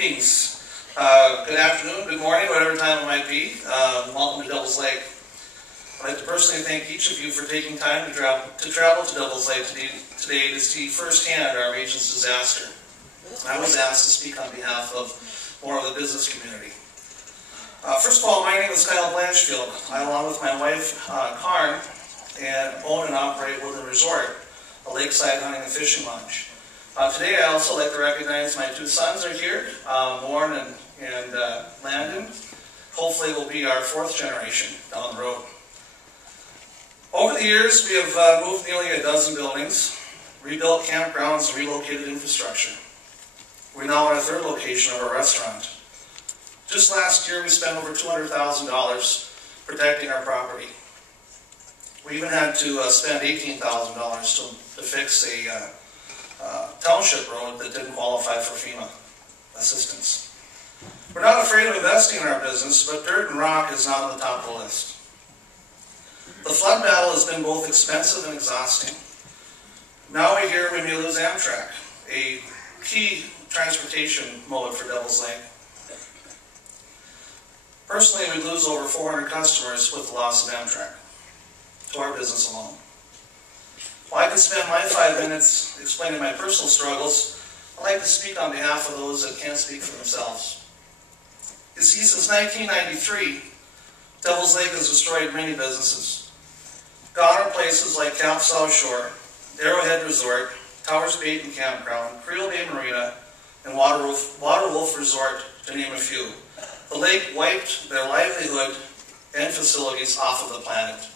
Greetings. Good afternoon, good morning, whatever time it might be. Welcome to Devil's Lake. I'd like to personally thank each of you for taking time to travel to Devil's Lake today to see firsthand our region's disaster. I was asked to speak on behalf of more of the business community. First of all, my name is Kyle Blanchfield. I, along with my wife, Karn, own and operate Woodland Resort, a lakeside hunting and fishing lodge. Today I also like to recognize my two sons are here, Warren and Landon. Hopefully will be our fourth generation down the road. Over the years we have moved nearly a dozen buildings, rebuilt campgrounds and relocated infrastructure. We're now at our third location of our restaurant. Just last year we spent over $200,000 protecting our property. We even had to spend $18,000 to fix a township road that didn't qualify for FEMA assistance. We're not afraid of investing in our business, but dirt and rock is not on the top of the list. The flood battle has been both expensive and exhausting. Now we hear we may lose Amtrak, a key transportation mode for Devil's Lake. Personally, we lose over 400 customers with the loss of Amtrak to our business alone. While I could spend my 5 minutes explaining my personal struggles, I'd like to speak on behalf of those that can't speak for themselves. You see, since 1993, Devil's Lake has destroyed many businesses. Gone are places like Camp South Shore, Arrowhead Resort, Towers Bait and Campground, Creel Bay Marina, and Water Wolf Resort, to name a few. The lake wiped their livelihood and facilities off of the planet.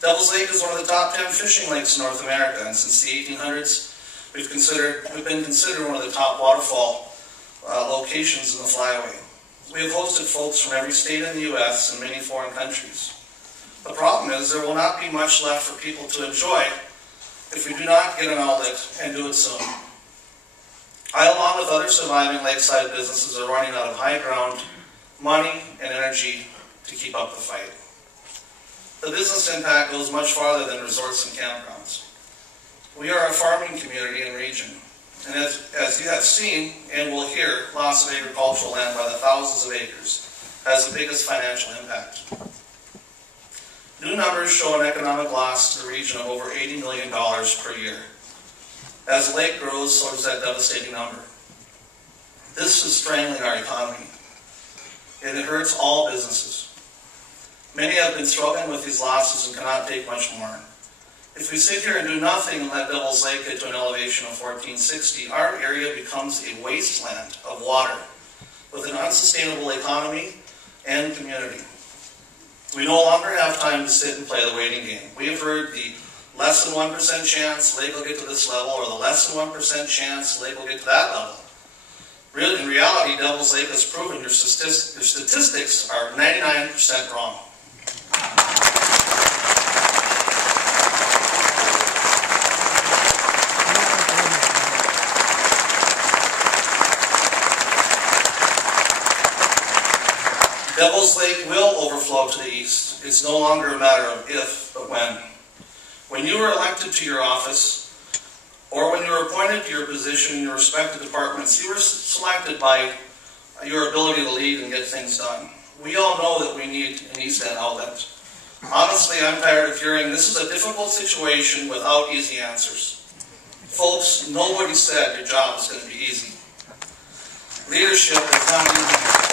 Devil's Lake is one of the top 10 fishing lakes in North America, and since the 1800s, we've been considered one of the top waterfall locations in the Flyaway. We have hosted folks from every state in the U.S. and many foreign countries. The problem is there will not be much left for people to enjoy if we do not get an outlet and do it soon. I, along with other surviving lakeside businesses, are running out of high ground, money, and energy to keep up the fight. The business impact goes much farther than resorts and campgrounds. We are a farming community and region, and as you have seen and will hear, loss of agricultural land by the thousands of acres has the biggest financial impact. New numbers show an economic loss to the region of over $80 million per year. As the lake grows, so does that devastating number. This is strangling our economy, and it hurts all businesses. Many have been struggling with these losses and cannot take much more. If we sit here and do nothing and let Devil's Lake get to an elevation of 1460, our area becomes a wasteland of water with an unsustainable economy and community. We no longer have time to sit and play the waiting game. We have heard the less than 1% chance the lake will get to this level, or the less than 1% chance the lake will get to that level. In reality, Devil's Lake has proven your statistics are 99% wrong. Devil's Lake will overflow to the east. It's no longer a matter of if, but when. When you were elected to your office, or when you were appointed to your position in your respective departments, you were selected by your ability to lead and get things done. We all know that we need an East End outlet. Honestly, I'm tired of hearing this is a difficult situation without easy answers. Folks, nobody said your job is going to be easy. Leadership is not easy.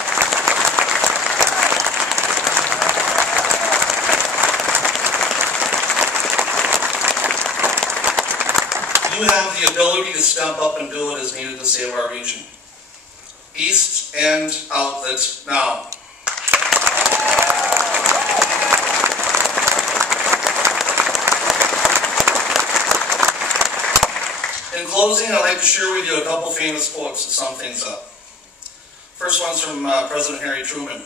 You have the ability to step up and do what is needed to save our region. East End outlet now. In closing, I'd like to share with you a couple famous quotes to sum things up. First one's from President Harry Truman.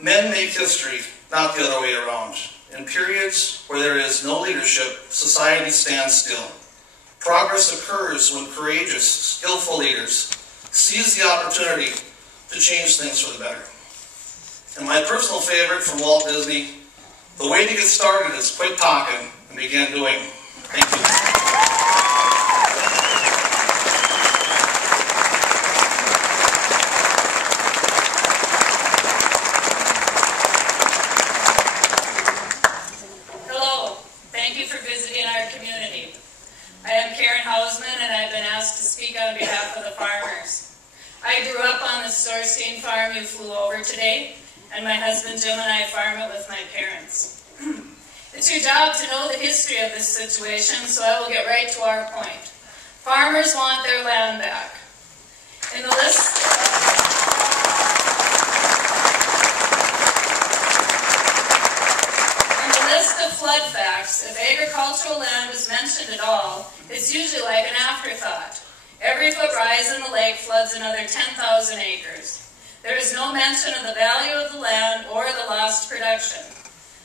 Men make history, not the other way around. In periods where there is no leadership, society stands still. Progress occurs when courageous, skillful leaders seize the opportunity to change things for the better. And my personal favorite from Walt Disney, the way to get started is quit talking and begin doing. Thank you. speak on behalf of the farmers. I grew up on the Storstein farm you flew over today, and my husband Jim and I farm it with my parents. It's your job to know the history of this situation, so I will get right to our point. Farmers want their land back. In the list of flood facts, if agricultural land is mentioned at all, it's usually like an afterthought. Every foot rise in the lake floods another 10,000 acres. There is no mention of the value of the land or the lost production.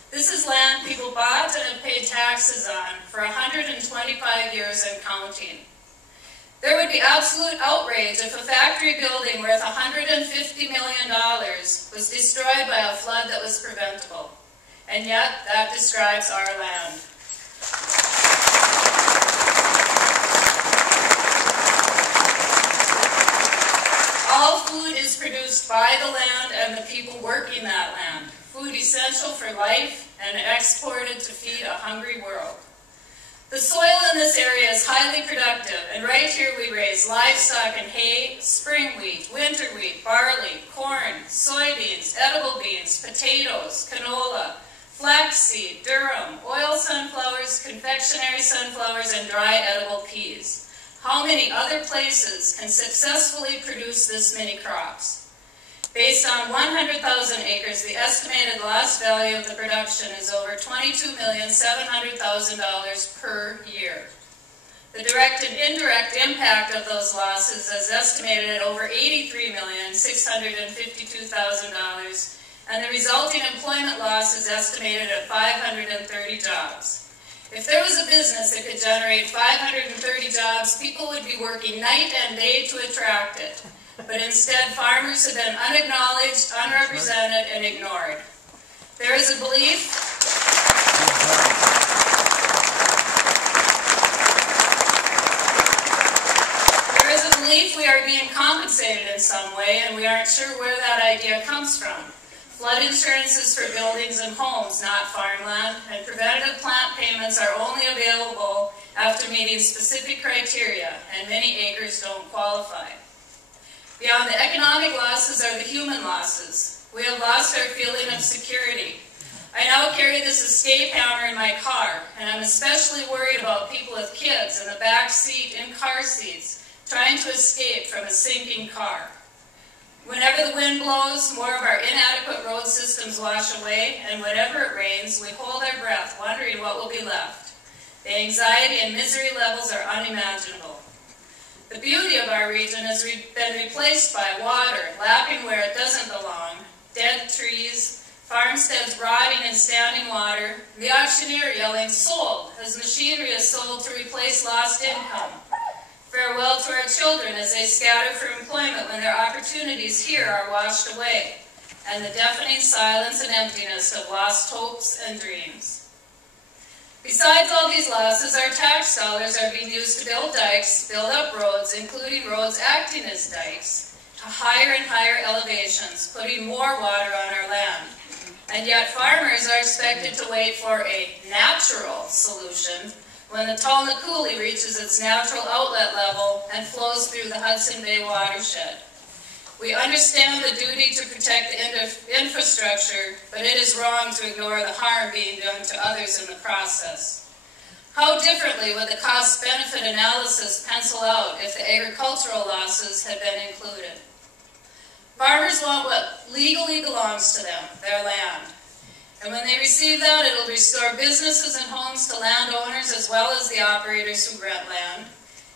This is land people bought and have paid taxes on for 125 years and counting. There would be absolute outrage if a factory building worth $150 million was destroyed by a flood that was preventable. And yet, that describes our land. All food is produced by the land and the people working that land. Food essential for life and exported to feed a hungry world. The soil in this area is highly productive, and right here we raise livestock and hay, spring wheat, winter wheat, barley, corn, soybeans, edible beans, potatoes, canola, flaxseed, durum, oil sunflowers, confectionery sunflowers, and dry edible peas. How many other places can successfully produce this many crops? Based on 100,000 acres, the estimated lost value of the production is over $22,700,000 per year. The direct and indirect impact of those losses is estimated at over $83,652,000, and the resulting employment loss is estimated at 530 jobs. If there was a business that could generate 530 jobs, people would be working night and day to attract it. But instead, farmers have been unacknowledged, unrepresented, and ignored. There is a belief we are being compensated in some way, and we aren't sure where that idea comes from. Flood insurance is for buildings and homes, not farmland, and preventative plant payments are only available after meeting specific criteria, and many acres don't qualify. Beyond the economic losses are the human losses. We have lost our feeling of security. I now carry this escape hammer in my car, and I'm especially worried about people with kids in the back seat in car seats trying to escape from a sinking car. Whenever the wind blows, more of our inadequate road systems wash away, and whenever it rains, we hold our breath, wondering what will be left. The anxiety and misery levels are unimaginable. The beauty of our region has been replaced by water, lapping where it doesn't belong, dead trees, farmsteads rotting in standing water, the auctioneer yelling, "Sold," as machinery is sold to replace lost income. Farewell to our children as they scatter for employment when their opportunities here are washed away, and the deafening silence and emptiness of lost hopes and dreams. Besides all these losses, our tax dollars are being used to build dikes, build up roads, including roads acting as dikes, to higher and higher elevations, putting more water on our land. And yet farmers are expected to wait for a natural solution when the Talnakuli reaches its natural outlet level and flows through the Hudson Bay watershed. We understand the duty to protect the infrastructure, but it is wrong to ignore the harm being done to others in the process. How differently would the cost-benefit analysis pencil out if the agricultural losses had been included? Farmers want what legally belongs to them, their land. And when they receive that, it will restore businesses and homes to landowners as well as the operators who rent land.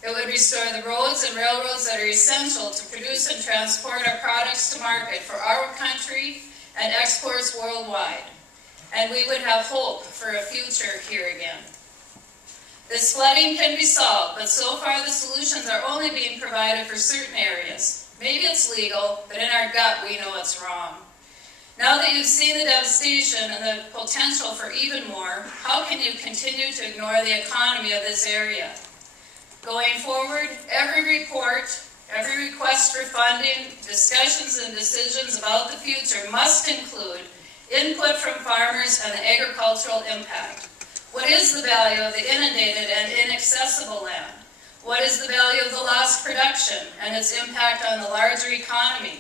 It would restore the roads and railroads that are essential to produce and transport our products to market for our country and exports worldwide. And we would have hope for a future here again. This flooding can be solved, but so far the solutions are only being provided for certain areas. Maybe it's legal, but in our gut we know it's wrong. Now that you've seen the devastation and the potential for even more, how can you continue to ignore the economy of this area? Going forward, every report, every request for funding, discussions and decisions about the future must include input from farmers and the agricultural impact. What is the value of the inundated and inaccessible land? What is the value of the lost production and its impact on the larger economy?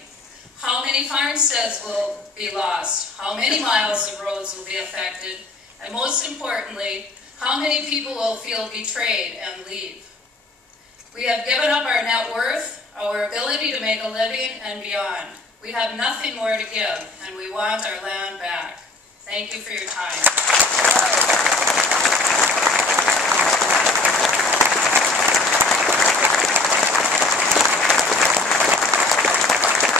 How many farmsteads will be lost? How many miles of roads will be affected? And most importantly, how many people will feel betrayed and leave? We have given up our net worth, our ability to make a living, and beyond. We have nothing more to give, and we want our land back. Thank you for your time.